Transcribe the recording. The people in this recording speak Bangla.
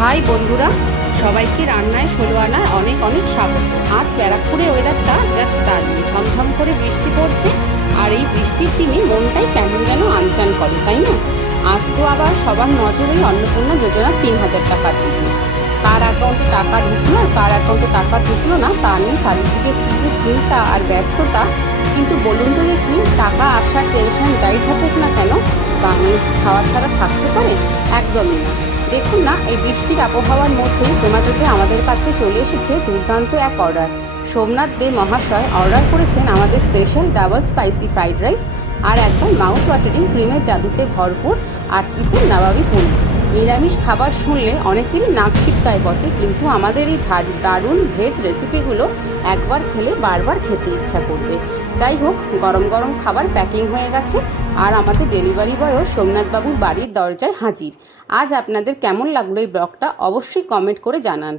হাই বন্ধুরা, সবাইকে রান্নায় 16 আনায় অনেক অনেক স্বাগত। আজ ব্যারাকপুরের ওয়েদারটা জাস্ট দারুণ, ঝমঝম করে বৃষ্টি পড়ছে। আর এই বৃষ্টির দিনে মনটাই কেমন যেন আনচান করে, তাই না? আজ তো আবার সবার নজরেই অন্নপূর্ণা যোজনা 3000 টাকা দিবে। কার অ্যাকাউন্টে টাকা ঢুকলো আর কার অ্যাকাউন্টে টাকা ঢুকলো না তা নিয়ে চারিদিকে কী যে চিন্তা আর ব্যস্ততা। কিন্তু বলুন তো দেখি, টাকা আসার টেনশন যাই থাকুক না কেন, বাঙালি খাওয়া ছাড়া থাকতে পারে? একদমই না। দেখুন না, এই বৃষ্টির আবহাওয়ার মধ্যেই জোম্যাটোতে আমাদের কাছে চলে এসেছে দুর্দান্ত এক অর্ডার। সোমনাথ দে মহাশয় অর্ডার করেছেন আমাদের special double spicy fried rice আর একদম মাউথ ওয়াটারিং ক্রিমের জাদুতে ভরপুর 8 পিসের নবাবি পনির। নিরামিষ খাবার শুনলে অনেকেরই নাক ছিটকায় বটে, কিন্তু আমাদের এই দারুণ ভেজ রেসিপিগুলো একবার খেলে বারবার খেতে ইচ্ছা করবে। যাই হোক, গরম গরম খাবার প্যাকিং হয়ে গেছে আর আমাদের ডেলিভারি বয়ও সোমনাথবাবুর বাড়ির দরজায় হাজির। আজ আপনাদের কেমন লাগলো এই ব্লগটা অবশ্যই কমেন্ট করে জানান।